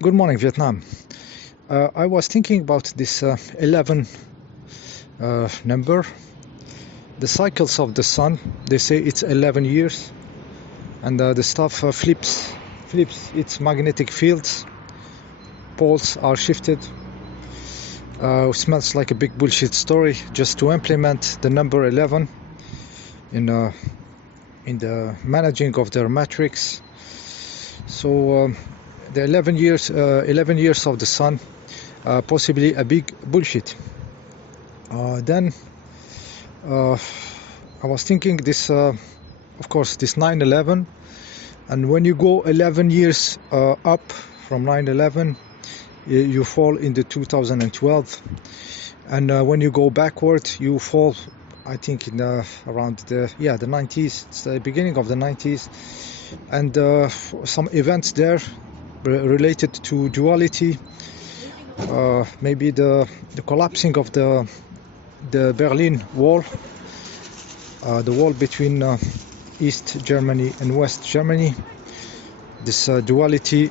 Good morning, Vietnam. I was thinking about this 11 number. The cycles of the sun, they say it's 11 years, and the stuff flips its magnetic fields. Poles are shifted. Smells like a big bullshit story just to implement the number 11 in the managing of their matrix. So the 11 years of the sun, possibly a big bullshit. Then I was thinking this, of course, this 9/11, and when you go 11 years up from 9/11, you fall into 2012, and when you go backward, you fall, I think, in around the 90s. It's the beginning of the 90s, and some events there related to duality, maybe the collapsing of the Berlin Wall, the wall between East Germany and West Germany. This duality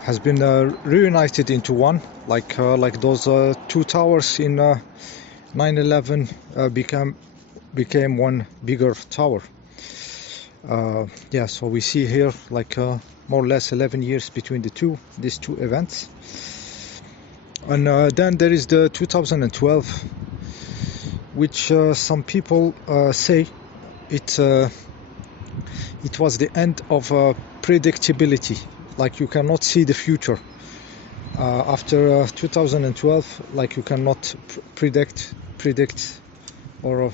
has been reunited into one, like those two towers in 9/11 became one bigger tower. So we see here like more or less 11 years between these two events. And then there is the 2012, which some people say it was the end of predictability, like you cannot see the future. After 2012, like you cannot predict or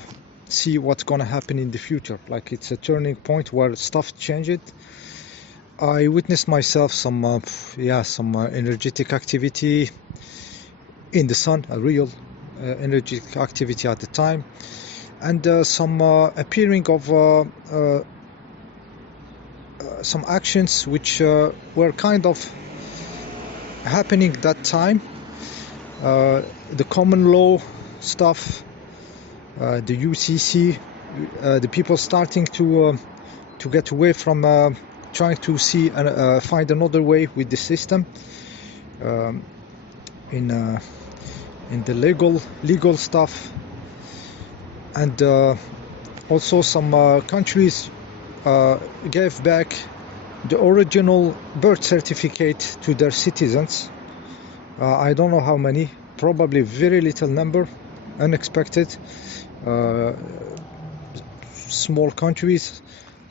see what's gonna happen in the future. Like it's a turning point where stuff changed. I witnessed myself some energetic activity in the sun, a real energetic activity at the time, and some appearing of some actions which were kind of happening that time. The common law stuff, the UCC, the people starting to get away from trying to see and find another way with the system, in the legal stuff, and also some countries gave back the original birth certificate to their citizens. I don't know how many, probably very little number, unexpected. Small countries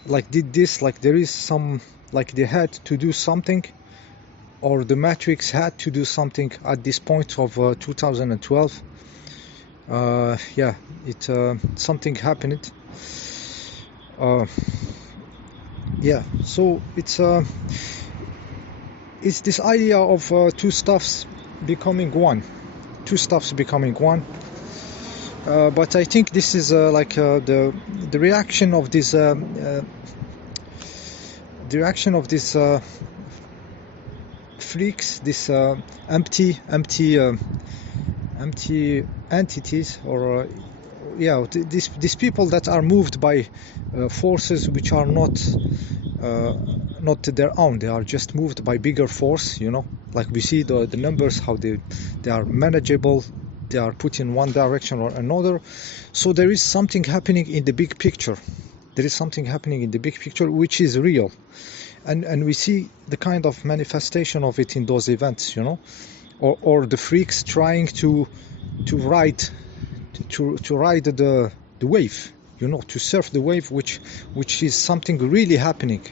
like did this, like there is some, like they had to do something, or the matrix had to do something at this point of 2012. Something happened. So it's this idea of two stuffs becoming one. But I think this is the reaction of this freaks, this empty entities, or these people that are moved by forces which are not their own. They are just moved by bigger force, like we see the numbers, how they are manageable. They are put in one direction or another. So there is something happening in the big picture. Which is real, and we see the kind of manifestation of it in those events, or the freaks trying to ride the wave, to surf the wave, which is something really happening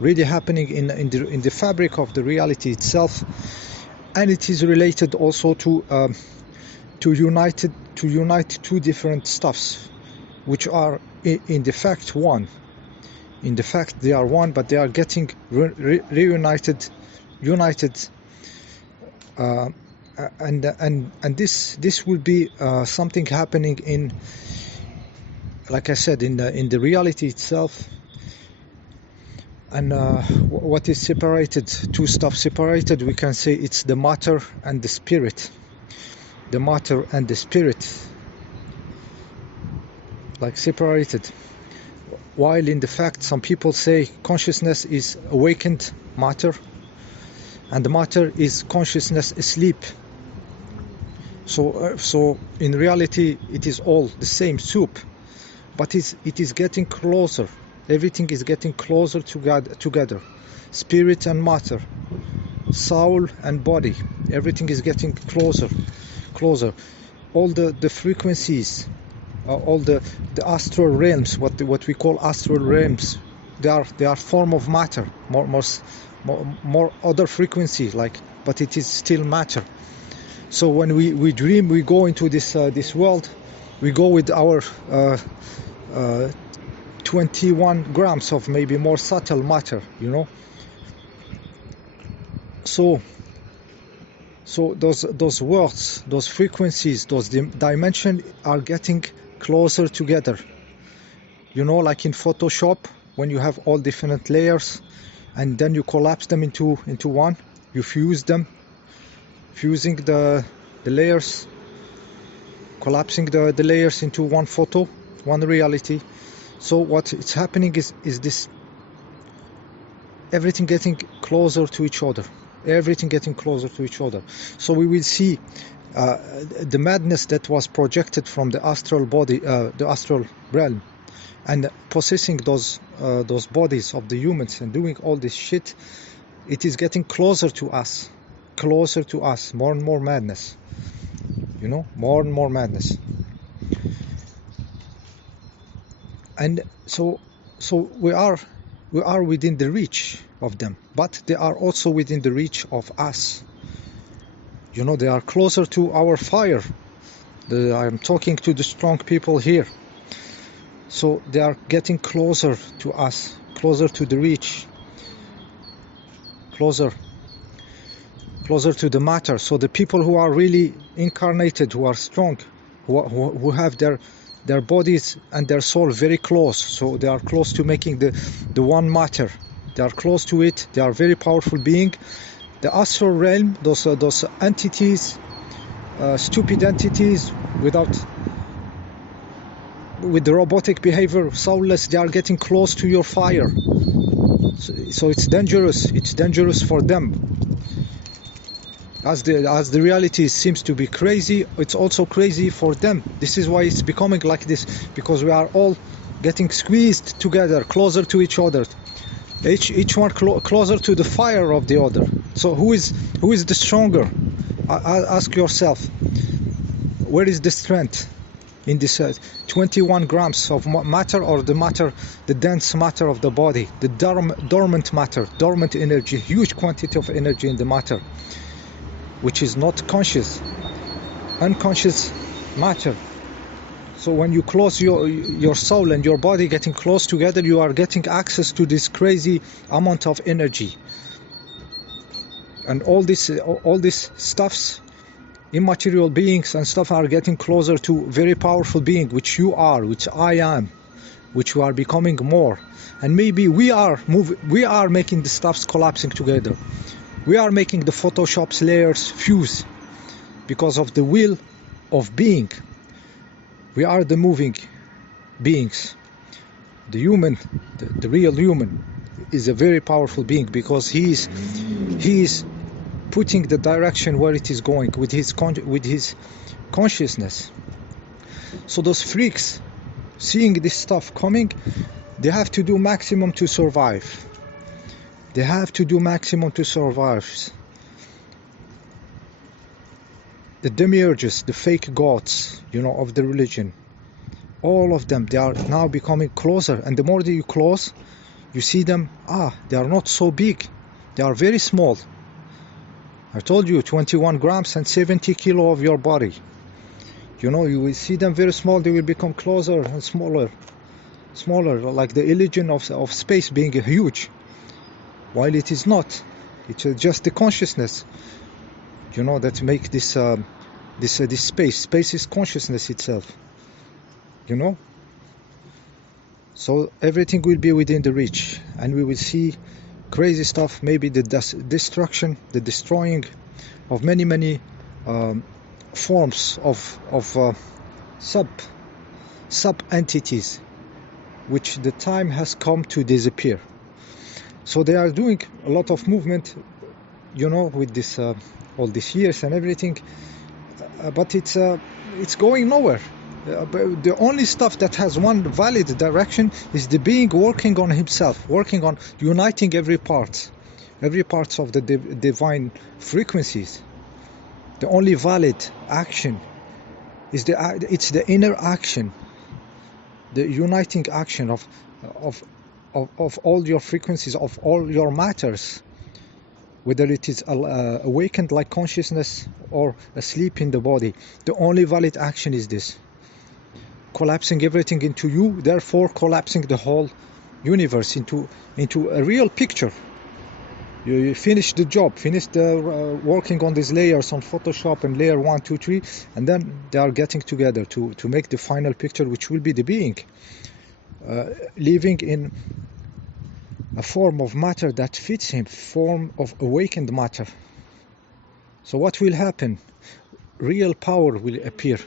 in the fabric of the reality itself, and it is related also to unite two different stuffs, which are in the fact one. In the fact they are one, but they are getting united, and this will be something happening in, like I said, in the reality itself. And what is separated, two stuff separated, we can say it's the matter and the spirit. Like separated. While in the fact some people say consciousness is awakened matter, and matter is consciousness asleep. So in reality it is all the same soup, but it is getting closer. Everything is getting closer together. Spirit and matter, soul and body, everything is getting closer. All the frequencies, all the astral realms, what we call astral realms, they are form of matter, more other frequency, like, but it is still matter. So when we dream, we go into this world, we go with our 21 grams of maybe more subtle matter, you know. So those words, those frequencies, those dimensions are getting closer together. You know, like in Photoshop, when you have all different layers and then you collapse them into one, you fuse them, fusing the layers, collapsing the layers into one photo, one reality. So what is happening is this, everything getting closer to each other, everything getting closer to each other. So we will see the madness that was projected from the astral body, the astral realm, and possessing those bodies of the humans and doing all this shit. It is getting closer to us, more and more madness, you know, more and more madness. And so we are within the reach of them, but they are also within the reach of us. You know, they are closer to our fire. I'm talking to the strong people here. So they are getting closer to us, closer to the reach, closer to the matter. So the people who are really incarnated, who are strong, who have their bodies and their soul very close, so they are close to making the one matter. They are close to it. They are very powerful being. The astral realm, those entities, stupid entities with the robotic behavior, soulless, they are getting close to your fire. So it's dangerous. It's dangerous for them. As the reality seems to be crazy, it's also crazy for them. This is why it's becoming like this, because we are all getting squeezed together, closer to each other. Each one closer to the fire of the other. So who is the stronger? Ask yourself, where is the strength in this 21 grams of matter, or the dense matter of the body, the dormant matter, dormant energy, huge quantity of energy in the matter, which is not conscious, unconscious matter. So when you close your soul and your body getting close together, you are getting access to this crazy amount of energy. And all this stuffs, immaterial beings and stuff, are getting closer to very powerful being, which you are, which I am, which we are becoming more. And maybe we are making the stuffs collapsing together. We are making the Photoshop's layers fuse because of the will of being. We are the moving beings. The human, the real human, is a very powerful being, because he is putting the direction where it is going with his consciousness. So those freaks, seeing this stuff coming, they have to do maximum to survive. They have to do maximum to survive. The demiurges, the fake gods, you know, of the religion, all of them, they are now becoming closer. And the more that you close, you see them, they are not so big. They are very small. I told you, 21 grams and 70 kilo of your body. You know, you will see them very small. They will become closer and smaller, like the illusion of space being huge, while it is not. It's just the consciousness, you know, that make this space. Space is consciousness itself, you know. So everything will be within the reach, and we will see crazy stuff. Maybe the destruction, the destroying of many forms of sub entities, which the time has come to disappear. So they are doing a lot of movement you know, with this all these years and everything, but it's going nowhere. But the only stuff that has one valid direction is the being working on himself, working on uniting every parts of the divine frequencies. The only valid action is it's the inner action, the uniting action of all your frequencies, of all your matters, whether it is awakened like consciousness or asleep in the body. The only valid action is this: collapsing everything into you, therefore collapsing the whole universe into a real picture. You finish the job, finish the working on these layers on Photoshop and layer 1, 2, 3, and then they are getting together to make the final picture, which will be the being living in a form of matter that fits him, form of awakened matter. So what will happen? Real power will appear.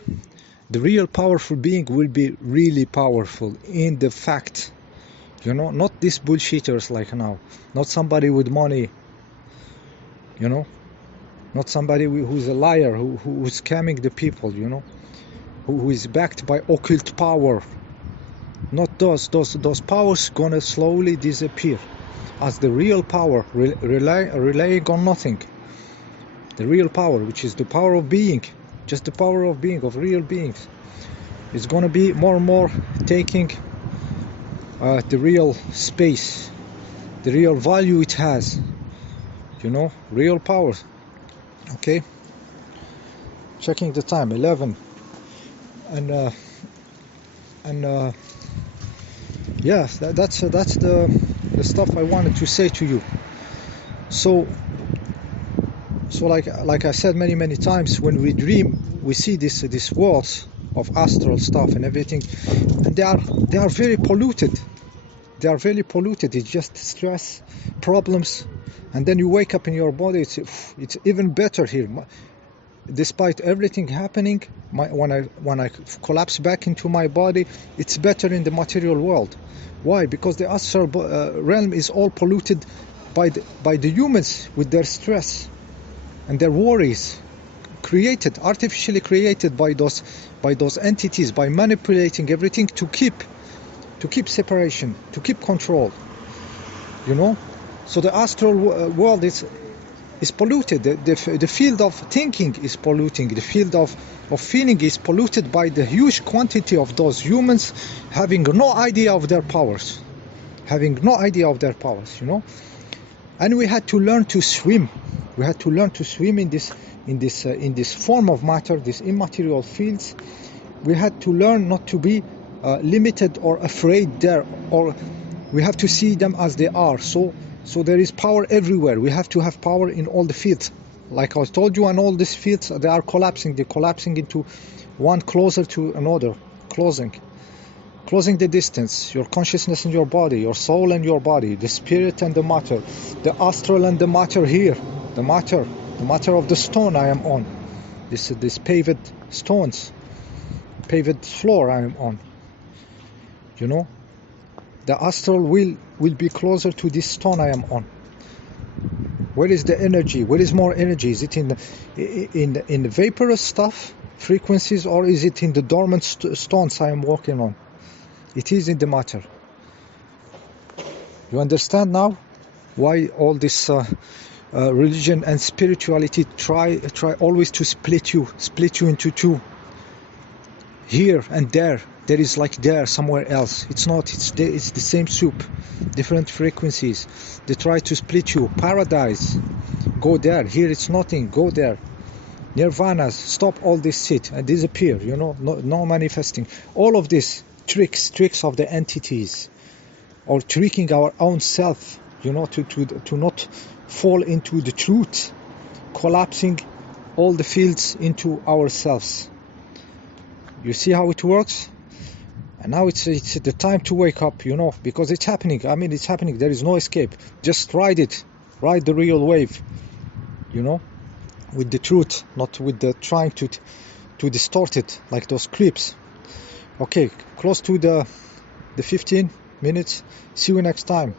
The real powerful being will be really powerful in the fact, you know, not these bullshitters like now, not somebody with money, you know, not somebody who's a liar, who's scamming the people, you know, who is backed by occult power. Not those powers gonna slowly disappear as the real power relying on nothing. The real power, which is the power of being, just the power of being, of real beings, is gonna be more and more taking the real space, the real value it has, you know, real power. Okay, checking the time, 11, and yeah, that's the stuff I wanted to say to you. So like I said many times, when we dream, we see this worlds of astral stuff and everything, and they are very polluted. They are very polluted. It's just stress, problems, and then you wake up in your body. It's even better here. Despite everything happening, when I collapse back into my body, it's better in the material world. Why? Because the astral realm is all polluted by the humans with their stress and their worries, artificially created by those entities, by manipulating everything to keep separation, to keep control. You know, so the astral world is polluted. The field of thinking is polluting. The field of feeling is polluted by the huge quantity of those humans having no idea of their powers, you know. And we had to learn to swim. We had to learn to swim in this form of matter, these immaterial fields. We had to learn not to be limited or afraid there, or we have to see them as they are. So there is power everywhere. We have to have power in all the fields. Like I told you, and all these fields, they are collapsing. They're collapsing into one closer to another, closing the distance. Your consciousness and your body, your soul and your body, the spirit and the matter, the astral and the matter here, the matter of the stone I am on, this paved stones, paved floor I am on. You know, the astral will be closer to this stone I am on. Where is the energy? Where is more energy? Is it in the vaporous stuff, frequencies, or is it in the dormant stones I am walking on? It is in the matter. You understand now why all this religion and spirituality try always to split you into two. Here and there. There is like there somewhere else. It's not. It's the same soup, different frequencies. They try to split you. Paradise, go there. Here it's nothing. Go there. Nirvana, stop all this shit and disappear. You know, no manifesting. All of this tricks of the entities, or tricking our own self. You know, to not fall into the truth, collapsing all the fields into ourselves. You see how it works? And now it's the time to wake up, you know, because it's happening. I mean, it's happening. There is no escape. Just ride it. Ride the real wave, you know, with the truth, not with the trying to distort it like those clips. Okay, close to the 15 minutes. See you next time.